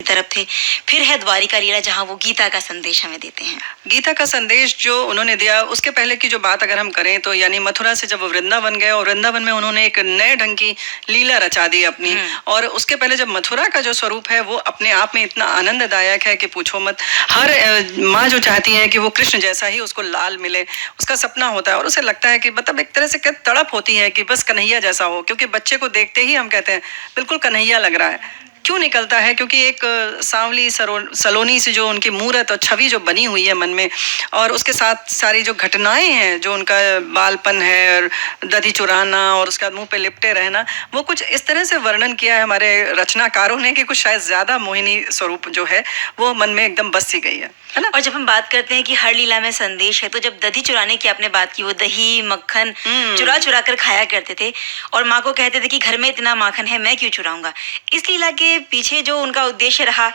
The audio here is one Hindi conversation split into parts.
तरफ थे। फिर है द्वारिका लीला जहाँ वो गीता का संदेश हमें देते हैं। गीता का संदेश जो उन्होंने दिया, उसके पहले की जो बात अगर हम करें तो यानी मथुरा से जब वो वृंदावन गए और वृंदावन में उन्होंने एक नए ढंग की लीला रचा दी अपनी। और उसके पहले जब मथुरा का जो स्वरूप है वो अपने आप में इतना आनंददायक है कि पूछो मत। हर माँ जो चाहती है कि वो कृष्ण जैसा ही उसको लाल मिले, उसका सपना होता है और उसे लगता है कि मतलब एक तरह से क्या तड़प होती है कि बस कन्हैया जैसा हो, क्योंकि बच्चे को देखते ही हम कहते हैं बिल्कुल कन्हैया लग रहा है। क्यों निकलता है? क्योंकि एक सांवली सलोनी से जो उनकी मूरत और छवि जो बनी हुई है मन में, और उसके साथ सारी जो घटनाएं हैं, जो उनका बालपन है और दधी चुराना और उसके बाद मुंह पे लिपटे रहना, वो कुछ इस तरह से वर्णन किया है हमारे रचनाकारों ने कि कुछ शायद ज्यादा मोहिनी स्वरूप जो है वो मन में एकदम बस सी गई है ना। और जब हम बात करते हैं कि हर लीला में संदेश है, तो जब दही चुराने की आपने बात की, वो दही मक्खन चुरा चुरा कर खाया करते थे और माँ को कहते थे कि घर में इतना माखन है, मैं क्यों चुराऊंगा। इस लीला के पीछे जो उनका उद्देश्य रहा,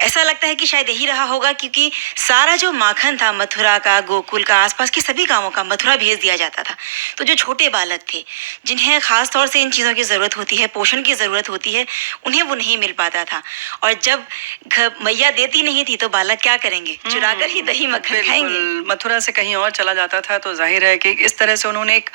ऐसा लगता है कि शायद यही रहा होगा, क्योंकि सारा जो माखन था मथुरा का, गोकुल का, आसपास के सभी गांवों का मथुरा भेज दिया जाता था। तो जो छोटे बालक थे, जिन्हें खास तौर से इन चीज़ों की ज़रूरत होती है, पोषण की ज़रूरत होती है, उन्हें वो नहीं मिल पाता था। और जब मैया देती नहीं थी तो बालक क्या करेंगे, चुरा कर ही दही मक्खन खाएंगे। मथुरा से कहीं और चला जाता था तो जाहिर है कि इस तरह से उन्होंने एक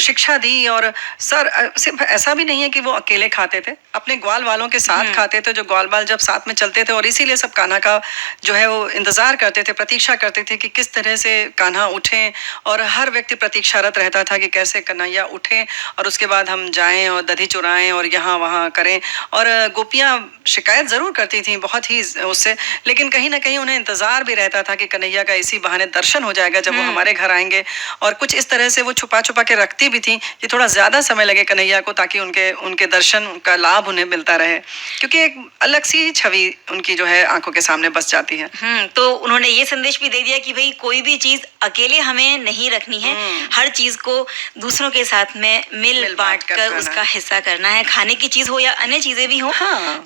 शिक्षा दी। और सिर्फ ऐसा भी नहीं है कि वो अकेले खाते थे, अपने ग्वाल वालों के साथ खाते थे, जो ग्वाल बाल जब साथ में चलते थे, और इसीलिए सब कान्हा का जो है वो इंतजार करते थे, प्रतीक्षा करते थे कि किस तरह से कान्हा उठें। और हर व्यक्ति प्रतीक्षारत रहता था कि कैसे कन्हैया उठें और उसके बाद हम जाएं और दधी चुराएं और यहाँ वहाँ करें। और गोपियाँ शिकायत जरूर करती थी बहुत ही उससे, लेकिन कहीं ना कहीं उन्हें इंतजार भी रहता था कि कन्हैया का इसी बहाने दर्शन हो जाएगा जब वो हमारे घर आएंगे। और कुछ इस तरह से वो छुपा छुपा के रखती भी थी कि थोड़ा ज्यादा समय लगे कन्हैया को, ताकि उनके उनके दर्शन का लाभ उन्हें मिलता रहे, क्योंकि एक अलग सी छवि उनकी जो है आंखों के सामने बस जाती है। तो उन्होंने ये संदेश भी दे दिया कि भाई कोई भी चीज अकेले हमें नहीं रखनी है, हर चीज को दूसरों के साथ में मिल बांट कर उसका हिस्सा करना है। खाने की चीज हो या अन्य चीजें भी हो,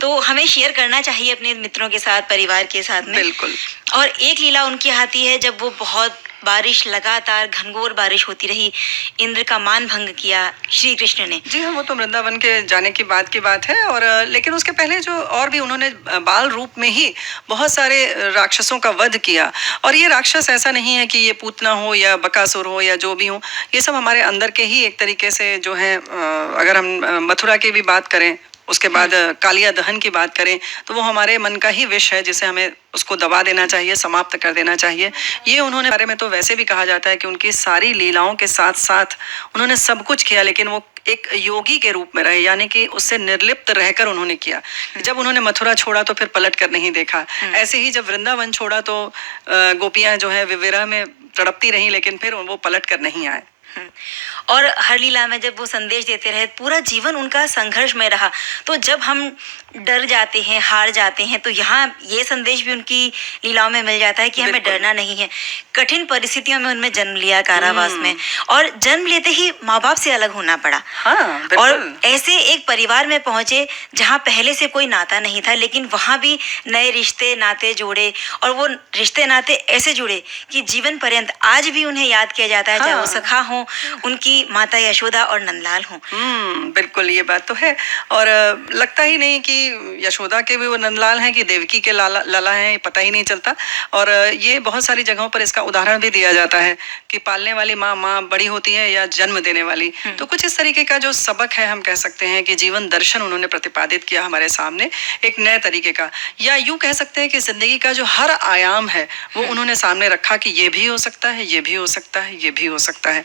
तो हमें शेयर करना चाहिए अपने मित्रों के साथ, परिवार के साथ में। बिल्कुल। और एक लीला उनकी आती है जब वो बहुत बारिश, लगातार घनघोर बारिश होती रही, इंद्र का मान भंग किया श्री कृष्ण ने। जी हाँ, वो तो वृंदावन के जाने की बात है। और लेकिन उसके पहले जो और भी उन्होंने बाल रूप में ही बहुत सारे राक्षसों का वध किया। और ये राक्षस ऐसा नहीं है कि ये पूतना हो या बकासुर हो या जो भी हो, ये सब हमारे अंदर के ही एक तरीके से जो है, अगर हम मथुरा की भी बात करें, उसके बाद कालिया दहन की बात करें, तो वो हमारे मन का ही विष है जिसे हमें उसको दबा देना चाहिए, समाप्त कर देना चाहिए। ये उन्होंने बारे में तो वैसे भी कहा जाता है कि उनकी सारी लीलाओं के साथ साथ उन्होंने सब कुछ किया, लेकिन वो एक योगी के रूप में रहे, यानी कि उससे निर्लिप्त रहकर उन्होंने किया। जब उन्होंने मथुरा छोड़ा तो फिर पलट कर नहीं देखा। ऐसे ही जब वृंदावन छोड़ा तो गोपियां जो है विरह में तड़पती रही, लेकिन फिर वो पलट कर नहीं आए। और हर लीला में जब वो संदेश देते रहे, पूरा जीवन उनका संघर्ष में रहा। तो जब हम डर जाते हैं, हार जाते हैं, तो यहाँ ये संदेश भी उनकी लीलाओं में मिल जाता है कि हमें डरना नहीं है। कठिन परिस्थितियों में उनमें जन्म लिया, कारावास में, और जन्म लेते ही माँ बाप से अलग होना पड़ा। और ऐसे एक परिवार में पहुंचे जहाँ पहले से कोई नाता नहीं था, लेकिन वहाँ भी नए रिश्ते नाते जोड़े, और वो रिश्ते नाते ऐसे जुड़े कि जीवन पर्यंत आज भी उन्हें याद किया जाता है, चाहे वो सखा हो, उनकी माता यशोदा और नंदलाल हो। बिल्कुल, ये बात तो है। और लगता ही नहीं कि यशोदा के भी वो नंदलाल हैं कि देवकी के लाला हैं, पता ही नहीं चलता। और ये बहुत सारी जगहों पर इसका उदाहरण भी दिया जाता है कि पालने वाली माँ बड़ी होती है या जन्म देने वाली। तो कुछ इस तरीके का जो सबक है, हम कह सकते हैं कि जीवन दर्शन उन्होंने प्रतिपादित किया हमारे सामने एक नए तरीके का, या यूं कह सकते हैं कि जिंदगी का जो हर आयाम है वो उन्होंने सामने रखा कि ये भी हो सकता है, ये भी हो सकता है, ये भी हो सकता है।